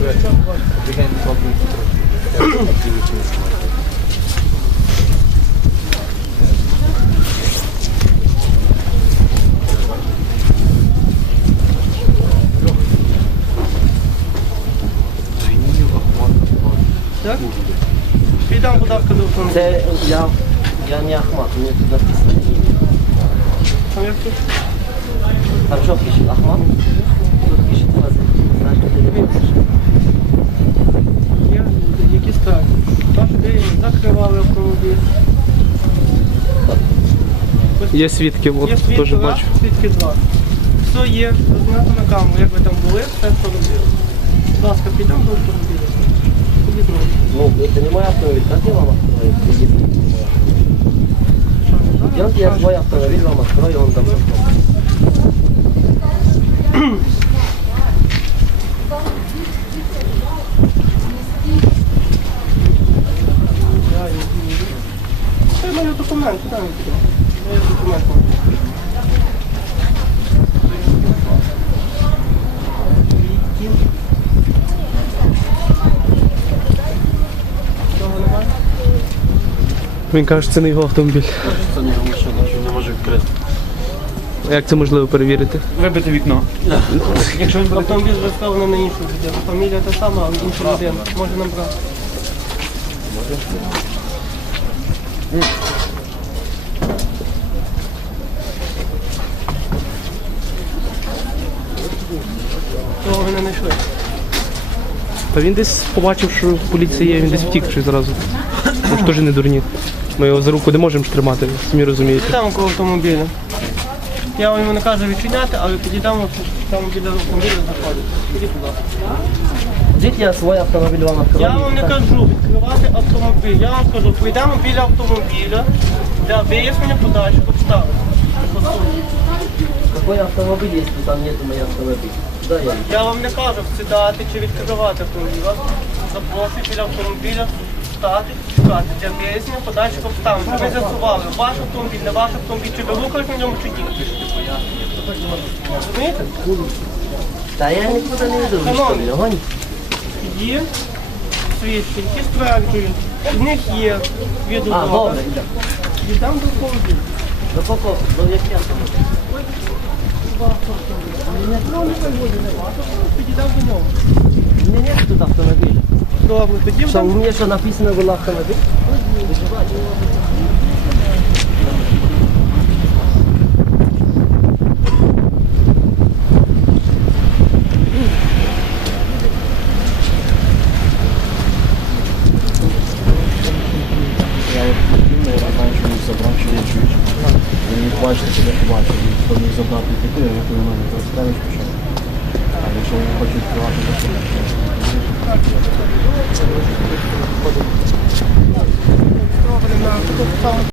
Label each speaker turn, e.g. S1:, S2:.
S1: Так? Підам, будь ласка, до автомобіля.
S2: Це я не Ахмат, у мене тут написано ім'я.
S1: Там як тут?
S2: Там що пише? Ахмат? Тут пише фази. Знаєш, де не пишеш?
S1: Є якісь так. Бачу, де закривали автомобіль.
S3: Є свідки, от
S1: Є
S3: теж
S1: свідки раз,
S3: бачу.
S1: свідки два. Все є, знято на камеру, як ви там були, все що робили. Будь ласка, підемо до автомобіля. Ходіть,
S2: Ну, це не мой автомобіль, как я вам открою? Если это не мой автомобиль. Идемте, я свой автомобиль вам открою, он там
S1: Це в мене документ, куди він піде? Я документ маю. Цього немає?
S3: Він каже, що це не його автомобіль.
S4: Це не машина, що не може відкрити.
S3: А як це можливо перевірити?
S4: Вибити вікно.
S1: Якщо автомобіль заставлений на іншу людину, фамілія та сама, але інша людина, може набрати. Цього ви не знайшли.
S3: Та він десь побачив, що поліція є, він десь втік чи зразу. Ми ж теж не дурні. Ми його за руку не можемо ж тримати, ви самі розумієте.
S1: Підійдемо коло автомобіля. Я вам йому не кажу відчиняти, але підійдемо, там біля автомобіля заходить. Підіть, будь ласка.
S2: Жить я свой автомобиль вам открою.
S1: Я вам не кажу відкривати автомобіль. Я вам кажу, прийдемо біля автомобіля для вияснення подальших обставин. По суті.
S2: Какой автомобиль, если там нету моего автомобиля? Да, я.
S1: Я вам не кажу сідати чи відкривати автомобіль. Вас запрошую біля автомобіля стати, чекати для вияснення подальших обставин. Щоб ви з'ясували, ваш автомобіль, не ваш автомобіль, чи ви рухаєте на ньому, чи ні. Розумієте?
S2: Да я никуда не иду, вы что,
S1: Шановні.
S2: меня гоните?
S1: Є свідки, які стверджують, в них є
S2: А,
S1: відеодокази.
S2: добре.
S1: Віддам до автомобіля.
S2: Ну, поко, ну, як я автомобиль?
S1: Ну, не виводі не варто, підійдемо до нього.
S2: У меня нет тут автомобиля.
S1: Добре, тоді
S2: Что, у
S1: там
S2: меня что, написано было автомобиль?
S4: Я знаю, що він забрав, що я чую. Він не бачить, що я побачив. Він поміг забрати піти, я повинен мене розставиш почав. А якщо він хоче відкривати, то що?